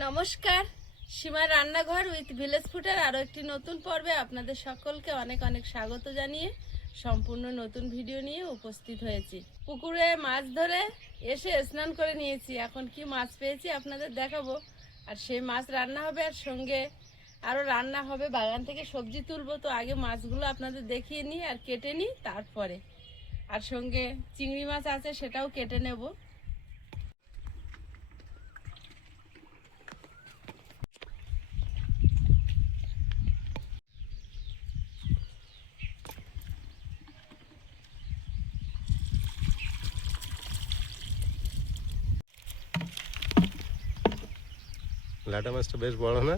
নমস্কার, সীমার রান্নাঘর উইথ ভিলেজ ফুডের আরও একটি নতুন পর্বে আপনাদের সকলকে অনেক অনেক স্বাগত জানিয়ে সম্পূর্ণ নতুন ভিডিও নিয়ে উপস্থিত হয়েছি। পুকুরে মাছ ধরে এসে স্নান করে নিয়েছি। এখন কি মাছ পেয়েছি আপনাদের দেখাবো, আর সেই মাছ রান্না হবে, আর সঙ্গে আরও রান্না হবে। বাগান থেকে সবজি তুলবো, তো আগে মাছগুলো আপনাদের দেখিয়ে নিই আর কেটে নিই তারপরে। আর সঙ্গে চিংড়ি মাছ আছে, সেটাও কেটে নেব। লাটা মাছটা বেশ বড় না?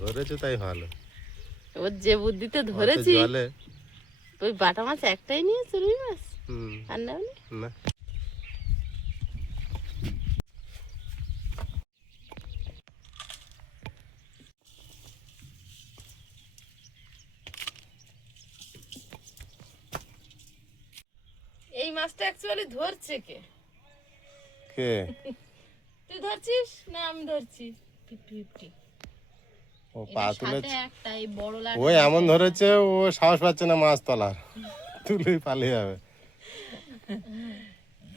ধরেছো তাই ভালো। ওর যে বুদ্ধিতে ধরেছি, জলে ওই বাটা মাছ একটাই নিয়েছে, রুই মাছ। আর নাও না, এই মাছটা অ্যাকচুয়ালি ধরছে কে? কে? তুই ধরছিস না আমি ধরছি? 50-50। ও পা তুলেছে, একটা এই বড় লাটা ওই এমন ধরেছে, ও সাহস পাচ্ছে না মাছ তোলার, তুলেই পালিয়ে যাবে।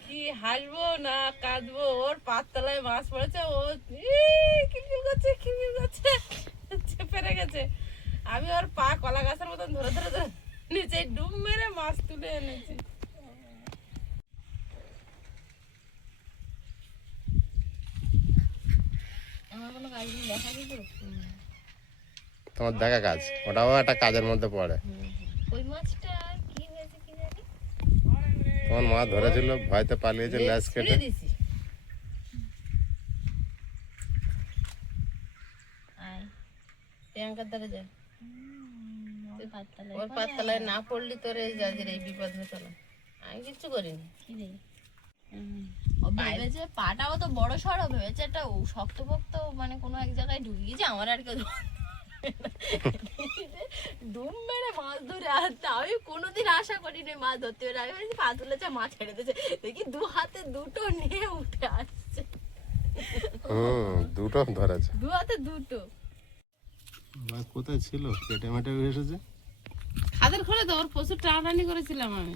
কি হাসবো না কাঁদবো, ওর পাত তলায় মাছ পড়েছে, ও কিলকিল করছে কিলকিল করছে, চেপে রেখেছে। আমি ওর পা কলা গাছের মতন ধরে ধরে ধরে নিচে ডুব মেরে মাছ তুলে এনেছি। আমার কোনো কাজ নেই, দেখা কি করো? তোমার দেখা কাজ, ওটাও একটা কাজের মধ্যে পড়ে। ওই মাছটা কি হয়েছে কি জানি, তোমার মা ধরেছিল, ভয়তে পালিয়েছে, ল্যাস কেটে। দিছি। আয় প্রিয়াঙ্কার দ্বারা যা, ওর পাততলায় না পড়লি তোর এই জাজের এই বিপদ হতো না। আমি কিচ্ছু করিনি। ভেবেছে পাটাও তো বড় সড়ো, ভেবেছে একটা শক্তপোক্ত মানে কোনো এক জায়গায় ঢুকে গেছে, আমার আর কেউ ডুব মেরে মাছ ধরে আসতে। আমি কোনোদিন আশা করিনি মাছ ধরতে পারে। আমি পা তুলেছে, মাছ ছেড়ে দিয়েছে, দেখি দু হাতে দুটো নিয়ে উঠে আসছে। দুটো ধরেছে, দু হাতে দুটো মাছ কোথায় ছিল? কেটে মেটে এসেছে। খাদের খোলে তো ওর প্রচুর টানাটানি করেছিলাম আমি,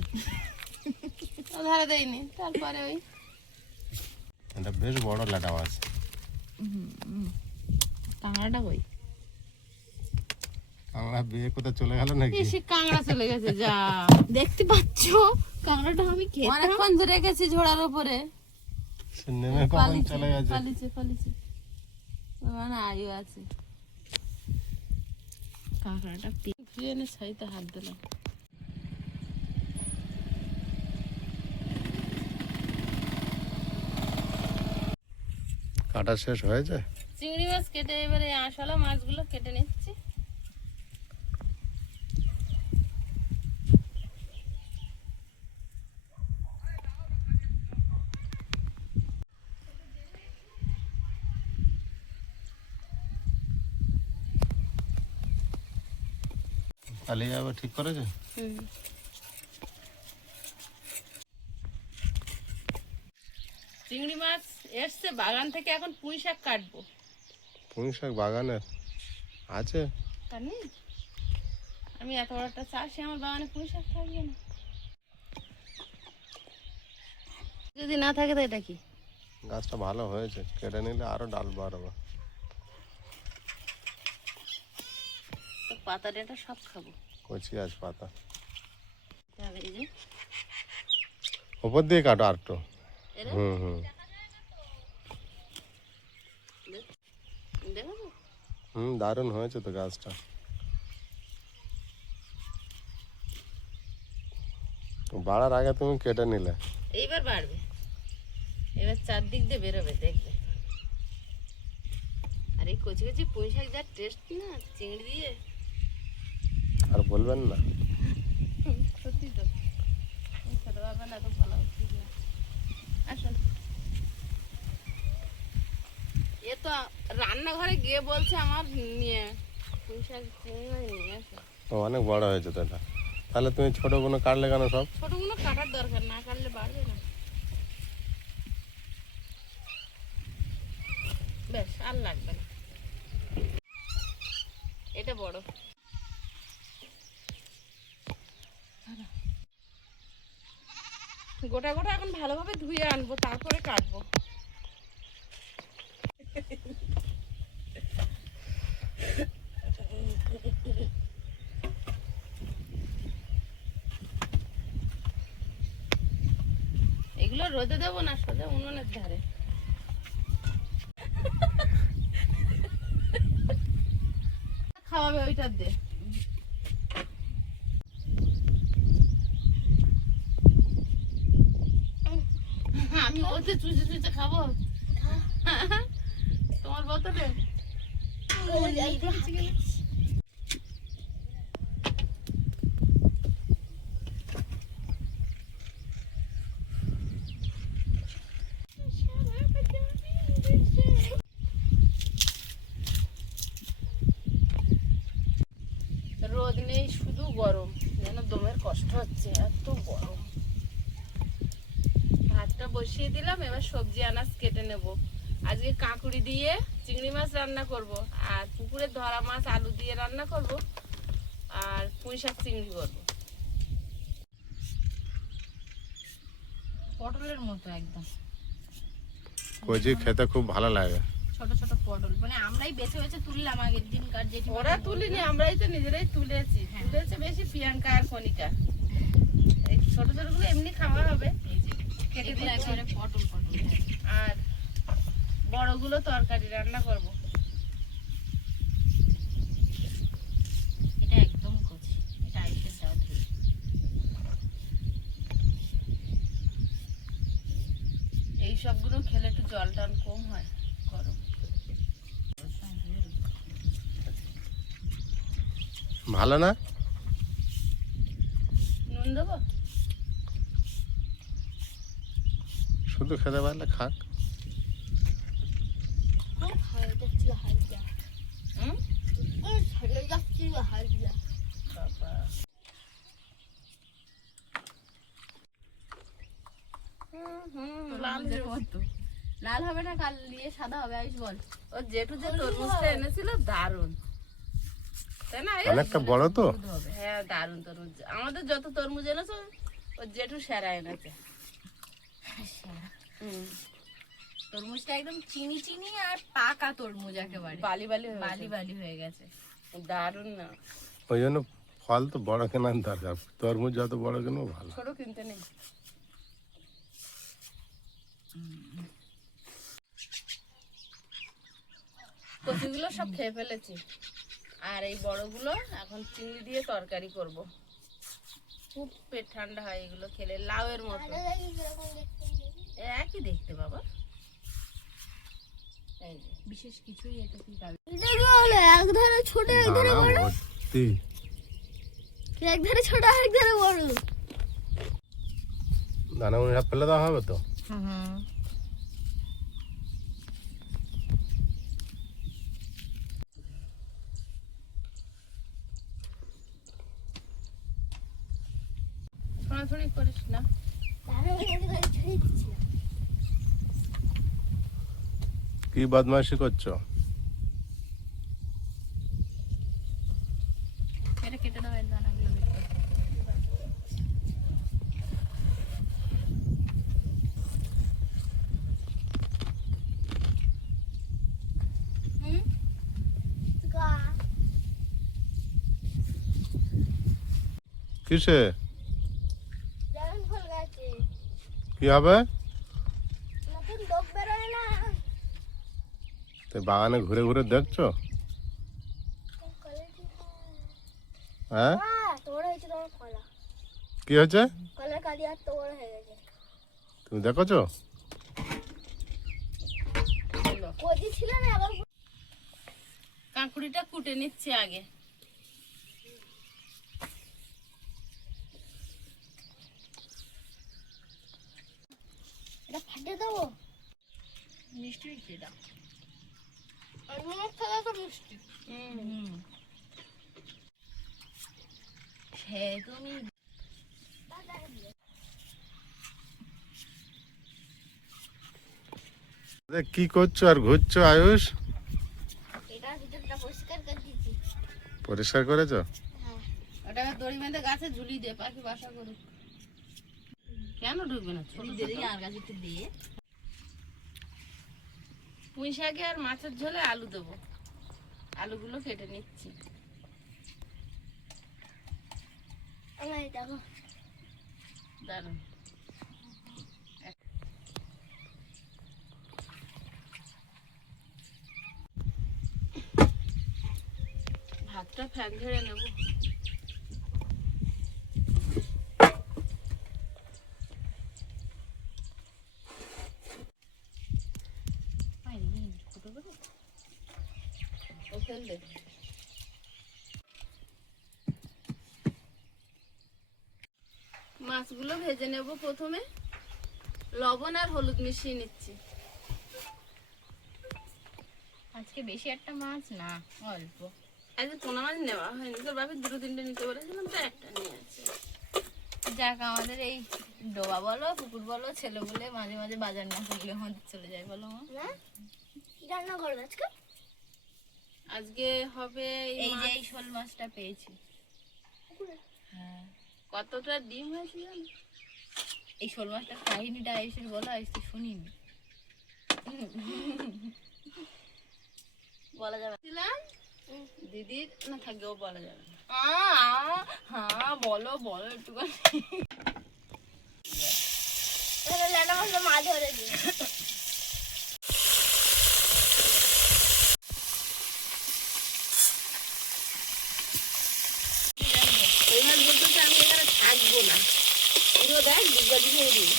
ও ধরে দেয়নি। তারপরে ওই এটা বেশ বড় লাটা মাছ। কাঁকড়াটা কই? কাঁকড়া বিয়ে কোথায় চলে গেল নাকি? সে কাঁকড়া চলে গেছে, যা দেখতে পাচ্ছ। কাঁকড়াটা আমি খেতে অনেকক্ষণ ধরে গেছি ঝোড়ার উপরে, সে নেমে কখন চলে গেছে? পালিছে মানে আয়ু আছে। কাঁকড়াটা পিছনে ছাইতে হাত দিলাম। কাটা শেষ হয়েছে। চিংড়ি মাছ কেটে এবারে আঁশওয়ালা মাছগুলো কেটে নিচ্ছি। পালিয়ে যাবে ঠিক করেছে। চিংড়ি মাছ এসছে বাগান থেকে, এখন পুঁই শাক কাটবো। পুঁই শাক বাগানের আছে? জানি আমি এত বড় একটা চাষি, আমার বাগানে পুঁই শাক থাকবে না? যদি না থাকে তো এটা কি? গাছটা ভালো হয়েছে, কেটে নিলে আরো ডাল বাড়বে। পাতা ডাঁটা সব খাবো। কচি আছে পাতা, এই যে উপর দিয়ে কাটো আর একটু। এরা দেখো দারুণ হয়েছে তো গাছটা। বাড়ার আগে তুমি কেটে নিলে। এইবার বাড়বে, এবার চারদিক দিয়ে বেরোবে, দেখবে। আর এই কচি কচি পুঁই শাক যা টেস্ট না চিংড়ি দিয়ে, আর বলবেন না। সত্যি তো ছোটবেলা না তো ভালো হচ্ছে। আসুন, এ তো রান্নাঘরে গিয়ে বলছে আমার নিয়ে পুঁই শাক চিংড়ি মাছ নিয়ে আসো। অনেক বড় হয়েছে তো এটা। তাহলে তুমি ছোটগুলো কাটলে কেন? সব ছোটগুলো কাটার দরকার, না কাটলে বাড়বে না। বেশ আর লাগবে না, এটা বড়। গোটা গোটা এখন ভালোভাবে ধুয়ে আনবো, তারপরে কাটবো। এগুলো রোদে দেবো না, সোজা উনুনের ধারে। খাওয়াবে ওইটার দিয়ে। আমি ওতে চুষে চুষে খাবো তোমার বোতলে। রোদ নেই, শুধু গরম, যেন দমের কষ্ট হচ্ছে, এত গরম। ভাতটা বসিয়ে দিলাম, এবার সবজি আনাজ কেটে নেব। আজকে কাঁকুড়ি দিয়ে চিংড়ি মাছ রান্না করব, আর পুকুরের ধরা মাছ আলু দিয়ে রান্না করব, আর পুঁই শাক চিংড়ি করব। পটলের মতো একদম কচি খেতে খুব ভালো লাগে। ছোট ছোট পটল, মানে আমরাই বেছে বেছে তুললাম আগের দিন, কার যেটি ওরা তুলিনি, আমরাই তো নিজেরাই তুলেছি। তুলেছে বেশি প্রিয়াঙ্কা আর কণিকা। এই ছোট ছোট গুলো এমনি খাওয়া হবে, কেটে এগুলো দিয়েছি। একেবারে পটল পটল। আর বড়গুলো তরকারি রান্না করব। এটা একদম কচি, এটা আইসের দাও ধরে। এই সবগুলো খেলে একটু জল টল কম হয়, গরম। ভালো না? নুন দেবো? শুধু খেতে পারলে খাক। হুম? বাবা। লাল হয়ে গেছে। লাল হবে না, কাল দিয়ে সাদা হবে। আইস বল। ও জেঠু যে তরমুজটা এনেছিল দারুন, তাই না? অনেকটা বড় তো। হ্যাঁ, দারুন তরমুজ। আমাদের যত তরমুজ এনেছো, ও জেঠু সেরা এনেছে। হুম, তরমুজটা একদম চিনি চিনি আর পাকা তরমুজ, একেবারে বালি বালি হয়ে বালি বালি হয়ে গেছে। গেছে। দারুন না? ওই জন্য ফল তো বড় কেনার দরকার। তরমুজ যত বড় কেনো ভালো। ছোট কিনতে নেই। কচিগুলো সব খেয়ে ফেলেছি, আর এই বড়গুলো এখন চিংড়ি দিয়ে তরকারি করব। খুব পেট ঠান্ডা হয় এগুলো খেলে, লাউয়ের মতো। একই দেখতে বাবা। এই যে বিশেষ কিছুই এটা কি পাবে। একধারে ছোট একধারে দানা বড়, ভর্তি। একধারে ছোট একধারে বড়। দানাগুলো সব ফেলে দেওয়া হবে তো? ছোড়াছড়ি করিস না। কি বদমাইশি করছো? এটা কেটে দাও, এর দানাগুলো বের করো। কিসে? ড্রাগন ফল গাছে কি হবে? নতুন ডোক বেরোয় না, তো বাগানে ঘুরে ঘুরে দেখছো? কলা ঠিক হ্যাঁ, তোর হয়েছে তোমার কলা, কি হয়েছে? কলার কাঁদি আর তোর হয়ে গেছে। তুমি দেখোছো? এলো। কচি ছিল না, আবার কাঁকুড়িটা কুটে নিচ্ছি আগে। এটা ফাটে দেবো। মিষ্টি মিষ্টি এটা। আমার খাওয়া তো মিষ্টি। সে তুমি কি করছো আর ঘুরছো আয়ুষ? পরিষ্কার করেছো? ওটাকে দড়ি বেঁধে গাছে ঝুলি দে, পাখি বাসা করুক। কেন ঢুকবে না? ছোট ছোট। আর কাছে একটু দিয়ে পুঁই শাকে আর মাছের ঝোলে আলু দেবো। আলুগুলো কেটে নিচ্ছি। আমার দেখো দারুন। ভাতটা ফ্যান ঝেড়ে নেবো। ও ফেল দে। মাছগুলো ভেজে নেব। প্রথমে লবণ আর হলুদ মিশিয়ে নিচ্ছি। আজকে বেশি একটা মাছ না, অল্প। আজকে পোনা মাছ নেওয়া হয়নি, তোর বাপি দুটো তিনটে নিতে বলেছিলাম তো একটা নিয়ে আছে। যাক, আমাদের এই ডোবা বলো পুকুর বলো ছেলে বলে মাঝে মাঝে বাজার না করলে আমাদের চলে যায়, বলো মা? না কি রান্না করবে আজকে? আজকে হবে এই যে মাছ। এই শোল মাছটা পেয়েছি। হ্যাঁ, কতটা ডিম হয়েছে জানো? এই শোল মাছটার কাহিনীটা আইসির বলো, আইসি শুনিনি। বলা যাবে ছিলাম দিদির না থাকবে, ও বলা যাবে না। হ্যাঁ বলো বলো একটুখানি। তাহলে ল্যাটা মাছটা মাছ ধরে দিই। ওই মাছ বলতে আমি এখানে থাকবো না, পুরো দেখ ডিগা দিয়ে দিই।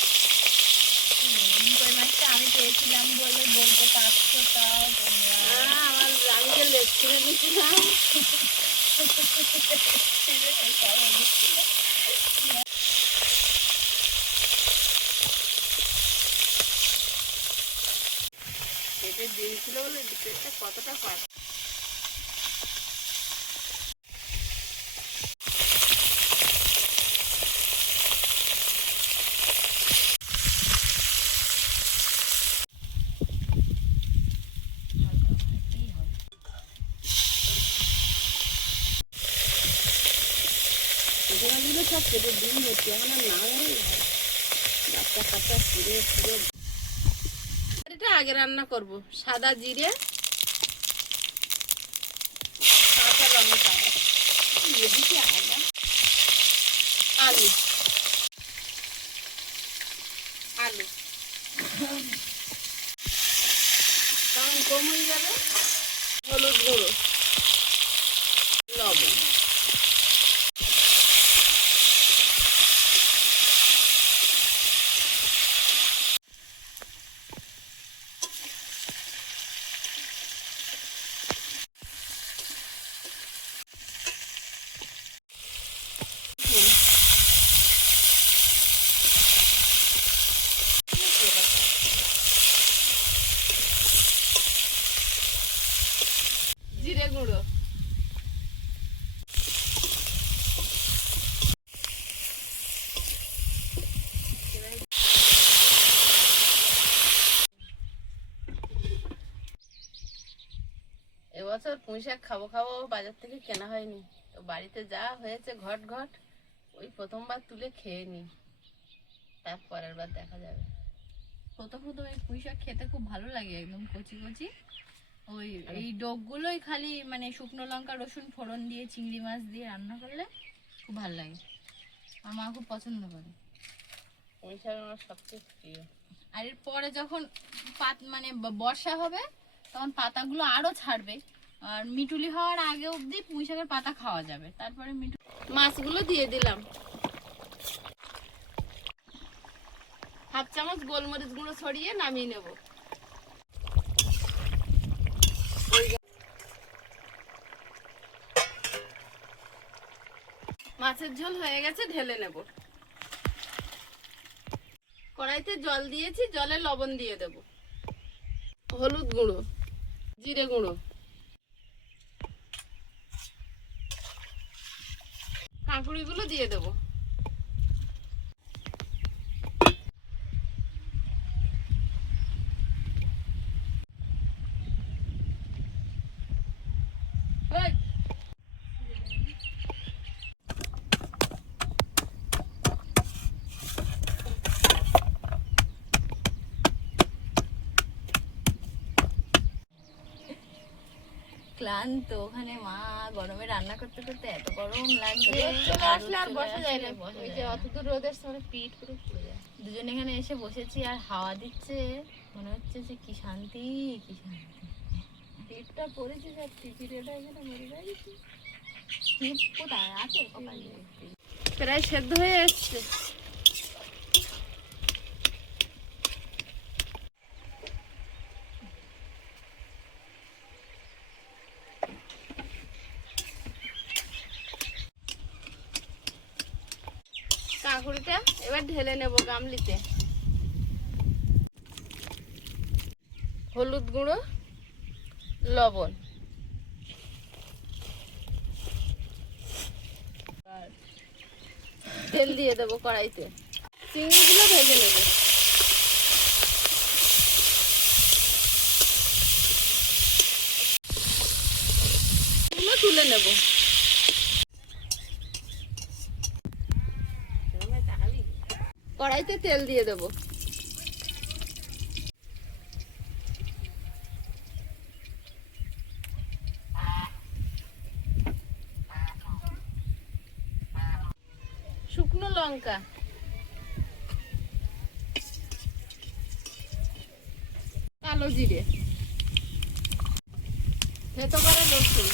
কই মাছটা আমি পেয়েছিলাম বলে বলতে পারছো, তাও তোমরা আমার আমি যে লেগ করে দিয়েছিলাম। পেটে ডিম ছিল বলে পেটটা কতটা পায়। পেটে মাছগুলো সব পেটে ডিম ভর্তি, এখন আর না হলেই হয়। বাচ্চা কাচ্চা পুরো পুরো। এটা আগে রান্না করব। সাদা জিরে, কাঁচা লঙ্কা, এদিকে আদা, আলু আলু তখন কম হয়ে যাবে। হলুদ গুঁড়ো, লবণ, জিরে গুঁড়ো, এবছর পুঁই শাক খাবো খাবো, বাজার থেকে কেনা হয়নি। তো বাড়িতে যা হয়েছে ঘট ঘট, ওই প্রথমবার তুলে খেয়ে নি, তারপরের বার দেখা যাবে। প্রথম প্রথম এই পুঁই শাক খেতে খুব ভালো লাগে, একদম কচি কচি। ওই এই ডগগুলোই খালি মানে শুকনো লঙ্কা রসুন ফোড়ন দিয়ে চিংড়ি মাছ দিয়ে রান্না করলে খুব ভালো লাগে। আমার মা খুব পছন্দ করে। পুঁই শাক আমার সবচেয়ে প্রিয়। আর এরপরে যখন মানে বর্ষা হবে তখন পাতাগুলো আরো ছাড়বে, আর মিটুলি হওয়ার আগে অবধি পুঁই শাকের পাতা খাওয়া যাবে। তারপরে মাছগুলো দিয়ে দিলাম। হাফ চামচ গোলমরিচ গুঁড়ো ছড়িয়ে নামিয়ে নেব। মাছের ঝোল হয়ে গেছে, ঢেলে নেব। কড়াইতে জল দিয়েছি, জলে লবণ দিয়ে দেব, হলুদ গুঁড়ো, জিরে গুঁড়ো, কাঁকুড়িগুলো দিয়ে দেব। ক্লান্ত, ওখানে মা গরমে রান্না করতে করতে এত গরম লাগছে, চলে আসলে আর বসা যায় না, বসা ওই যায় যে না। অতদূর রোদের সময় পিঠ পুরো পুড়ে যায়। দুজন এখানে এসে বসেছি আর হাওয়া দিচ্ছে, মনে হচ্ছে যে কি শান্তি কি শান্তি। পিঠটা পড়েছে, সব পিঠিটা এখানে মরে যাচ্ছে। টিপ কোথায় আছে কপালে? প্রায় সেদ্ধ হয়ে এসছে। কাঁকুড়িটা এবার ঢেলে নেব গামলিতে। হলুদ গুঁড়ো, লবণ, আর তেল দিয়ে দেবো কড়াইতে। চিংড়িগুলো ভেজে নেব। এগুলো তুলে নেব। কড়াইতে তেল দিয়ে দেবো। শুকনো লঙ্কা, কালো জিরে, থেতো করা রসুন,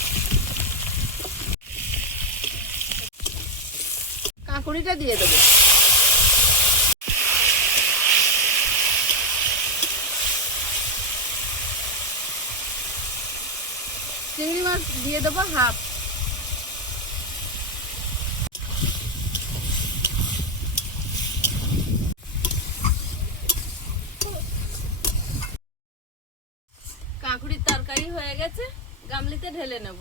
কাঁকুড়িটা দিয়ে দেবো। চিংড়ি মাছ দিয়ে দেবো হাফ। কাঁকুড়ির তরকারি হয়ে গেছে, গামলিতে ঢেলে নেব।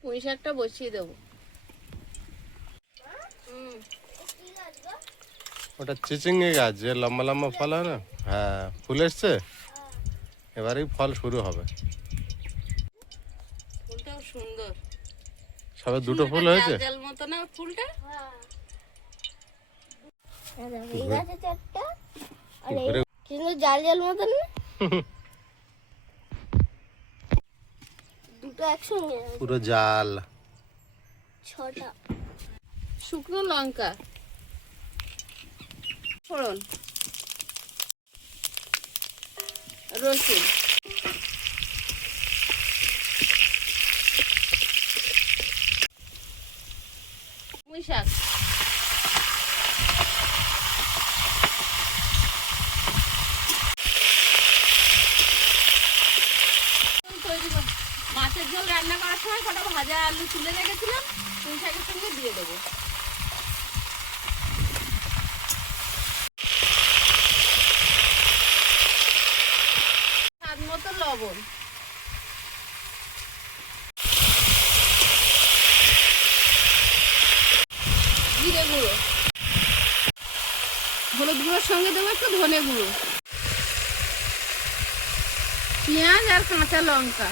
পুঁই শাকটা বসিয়ে দেবো। ওটা চিচিঙ্গি গাছ, যে লম্বা লম্বা ফল হয় না, হ্যাঁ ফুল এসছে, এবারেই ফল শুরু হবে। ফুলটাও সুন্দর, সবে দুটো ফুল হয়েছে। জাল জাল মতো না ফুলটা। এই গাছে চারটা, আর এই ঘুরে- কিন্তু জাল জাল মতন না, দুটো একসঙ্গে আছে, পুরো জাল। 6টা। শুকনো লঙ্কা, ফোড়ন, রসুন, পুঁই শাক, তৈরি মাছের ঝোল রান্না করার সময় কটা ভাজা আলু তুলে রেখেছিলাম, পুঁই শাকের সঙ্গে দিয়ে দেবো। স্বাদ মতো লবণ, জিরে গুঁড়ো, হলুদ গুঁড়োর সঙ্গে দেবো একটু ধনে গুঁড়ো, পেঁয়াজ আর কাঁচা লঙ্কা,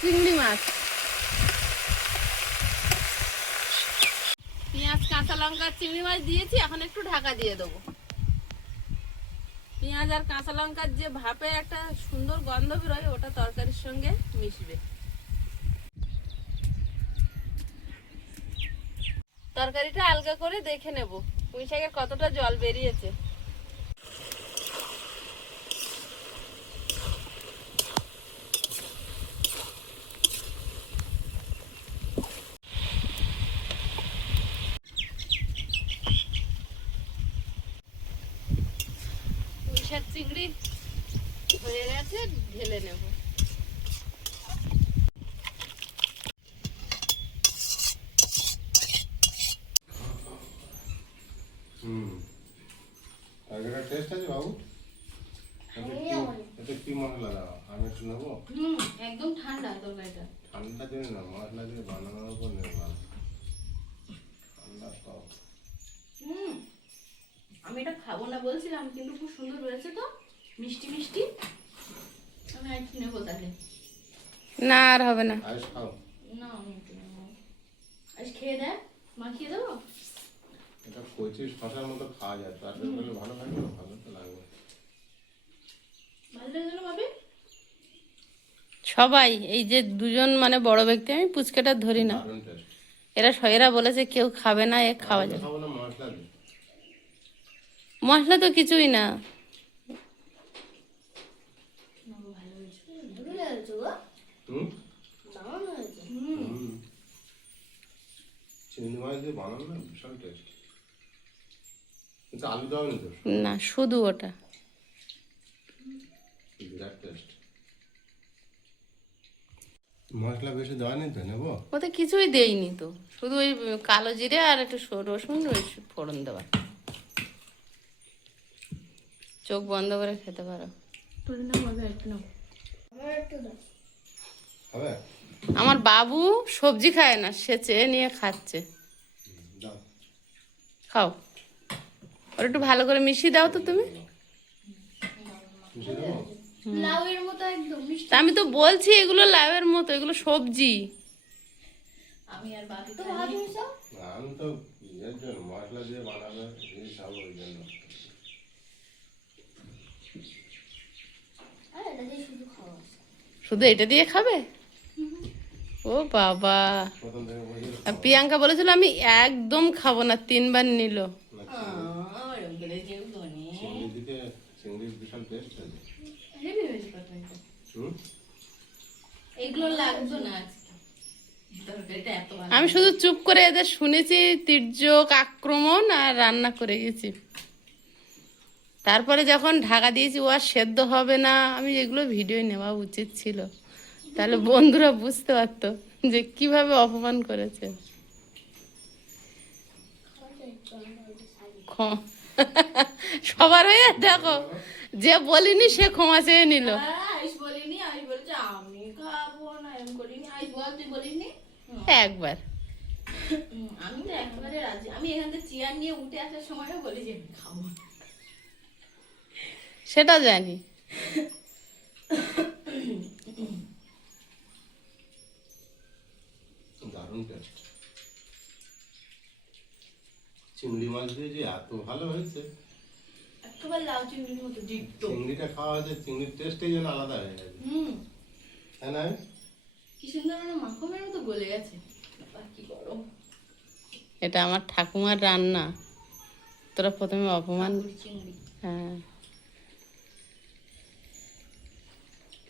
চিংড়ি মাছ, পেঁয়াজ কাঁচা লঙ্কা চিংড়ি মাছ দিয়েছি, এখন একটু ঢাকা দিয়ে দেবো। পেঁয়াজ আর কাঁচা লঙ্কার যে ভাপের একটা সুন্দর গন্ধ বেরোয়, ওটা তরকারির সঙ্গে মিশবে। তরকারিটা আলগা করে দেখে নেব পুঁই শাকের কতটা জল বেরিয়েছে। পুঁই শাক চিংড়ি হয়ে গেছে, ঢেলে নেব। তরকারিটা টেস্ট আছে বাবু? এতে কি মশলা দাও? আমি একটু নেবো। একদম ঠান্ডা তরকারিটা। ঠান্ডা দিন না, মশলা দিয়ে বানানোর উপর নির্ভর। ঠান্ডা তো আমি এটা খাবো না বলছিলাম, কিন্তু খুব সুন্দর রয়েছে তো, মিষ্টি মিষ্টি। আমি আর কি নেবো তাহলে? না আর হবে না। আইস খাও। না আমি একটু নেবো। আজ খেয়ে দেখ, মাখিয়ে দেবো। এটা কচি শশার মতো খাওয়া যায়, তার সাথে ভালো লাগবে, ভালো তো লাগবে। সবাই এই যে দুজন মানে বড় ব্যক্তি, আমি পুচকাটা ধরি না, দারুণ টেস্ট। এরা বলেছে কেউ খাবে না, এ খাওয়া যাবে। খাবো না, মশলা দিই। মশলা তো কিছুই না। হুম? হুম। চিংড়ি মাছ দিয়ে বানানো না বিশাল টেস্ট। কিন্তু আলু দেওয়া নি তো, না, শুধু ওটা। বিরাট টেস্ট। মশলা বেশি দেওয়া নেই তো, নেবো? ওতে কিছুই দেইনি তো, শুধু ওই কালো জিরে আর একটু রসুন ওই ফোড়ন দেওয়া। চোখ বন্ধ করে খেতে পারো। হবে? আমার বাবু সবজি খায় না, সে চেয়ে নিয়ে খাচ্ছে। দাও। খাও, ওর একটু ভালো করে মিশিয়ে দাও তো তুমি। মিশিয়ে দেবো? লাউয়ের মতো একদম মিষ্টি। তা আমি তো বলছি এগুলো লাউয়ের মতো, এগুলো সবজি। আমি আর বাকি তো ভাত মিশাও। না, আমি তো ইয়ের জন্য মশলা দিয়ে বানাবে জিনিস খাবো ওই জন্য। আর এটা দিয়ে শুধু খাওয়া আছে। শুধু এটা দিয়ে খাবে? ও বাবা, প্রথম থেকে বলি আর প্রিয়াঙ্কা বলেছিল আমি একদম খাবো না, 3 বার নিল। ওরকম করে যেও বনে চিংড়ির দিকে চিংড়ির বিশাল টেস্ট আছে। হেভি হয়েছে তরকারিটা। হুম? এগুলো লাগতো না আজকে, তরকারিটা এত ভালো। আমি শুধু চুপ করে এদের শুনেছি তির্যক আক্রমণ আর রান্না করে গেছি। তারপরে যখন ঢাকা দিয়েছি ও আর সেদ্ধ হবে না, আমি এগুলো ভিডিও নেওয়া উচিত ছিল, তাহলে বন্ধুরা বুঝতে পারতো যে কিভাবে অপমান করেছে। সবার হয়ে দেখো, যে বলিনি সে ক্ষমা চেয়ে নিল। আইস বলিনি, আইস বলছে আমি খাবো না, এম করিনি। আইস বল, তুই বলিসনি? একবার আমি তো একেবারে রাজি। আমি এখান থেকে চেয়ার নিয়ে উঠে আসার সময়ও বলি যে আমি খাবো না। সেটা জানি। দারুণ টেস্ট। চিংড়ি মাছ দিয়ে যে এত ভালো হয়েছে, একেবারে লাউ চিংড়ির মতো ডিট্টো। চিংড়িটা খাওয়া হয়েছে, চিংড়ির টেস্টই যেন আলাদা হয়ে গেছে, তাই না? কি সুন্দর মানে মাখনের মতো গলে গেছে। বাবা, কি গরম। এটা আমার ঠাকুমার রান্না, তোরা প্রথমে অপমান। পুরি চিংড়ি। হ্যাঁ,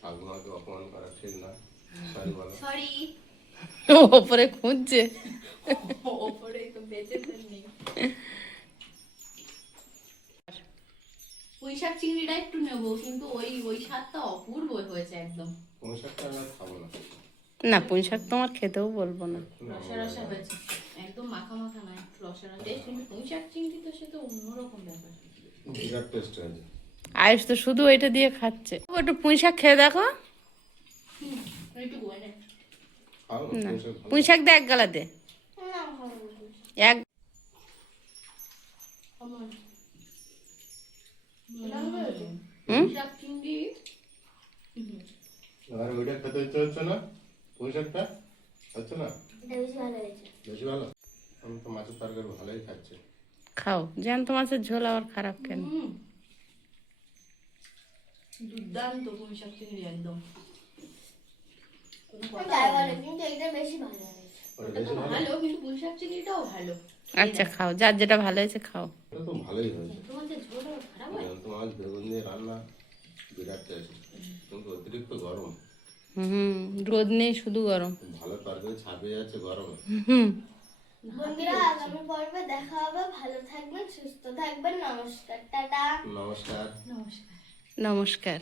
ঠাকুমাকে অপমান করা ঠিক না, সরি বলো। সরি। ওপরে খুঁজছে। ওপরে তো বেঁচে তো নেই। পুঁই শাক চিংড়িটা একটু নেবো, কিন্তু ওই স্বাদটা অপূর্ব হয়েছে একদম। কোন শাকটা আমি আর খাবো না। না, পুঁই শাক তো আমার খেতেও বলবো না। রসা রসা হয়েছে, একদম মাখা মাখা নয়, একটু রসা রসা টেস্ট। কিন্তু পুঁই শাক চিংড়ি তো সে তো অন্যরকম ব্যাপার। বিরাট টেস্ট হয়েছে। আয়ুষ তো শুধু এটা দিয়ে খাচ্ছে। একটু পুঁই শাক খেয়ে দেখো। একটু বলে খাও না, না, কোন শাক ভালো? পুঁই শাক দে, এক গালা দে, না ভালো না। এক। হুম? শাক চিংড়ি। আর ওইটা খেতে ইচ্ছে হচ্ছে না? পুঁই শাকটা হচ্ছে না? এটা বেশি ভালো হয়েছে। বেশি ভালো? আমি তো মাছের তরকারি ভালোই খাচ্ছি। খাও, জ্যান্ত মাছের ঝোল আবার খারাপ কেন? দুর্দান্ত পুঁই শাক চিংড়ি একদম। কোনো কথা তাই হবে বলে, না। কিন্তু এটা বেশি ভালো হয়েছে। ওটা ওটা বেশি তো ভালো? ভালো, কিন্তু পুঁই শাক চিংড়িটাও ভালো। আচ্ছা খাও, যার যেটা ভালো হয়েছে খাও। ওটা তো ভালোই হয়েছে। তোমাদের ঝোল আবার খারাপ হয়? জ্যান্ত মাছ বেগুন দিয়ে রান্না বিরাট টেস্ট, কিন্তু অতিরিক্ত গরম। হুম, রোদ নেই, শুধু গরম। ভালো তরকারি ছাপিয়ে যাচ্ছে গরমে। হুম। বন্ধুরা, আগামী পর্বে দেখা হবে। ভালো থাকবেন, সুস্থ থাকবেন। নমস্কার, টাটা। নমস্কার। নমস্কার। নমস্কার।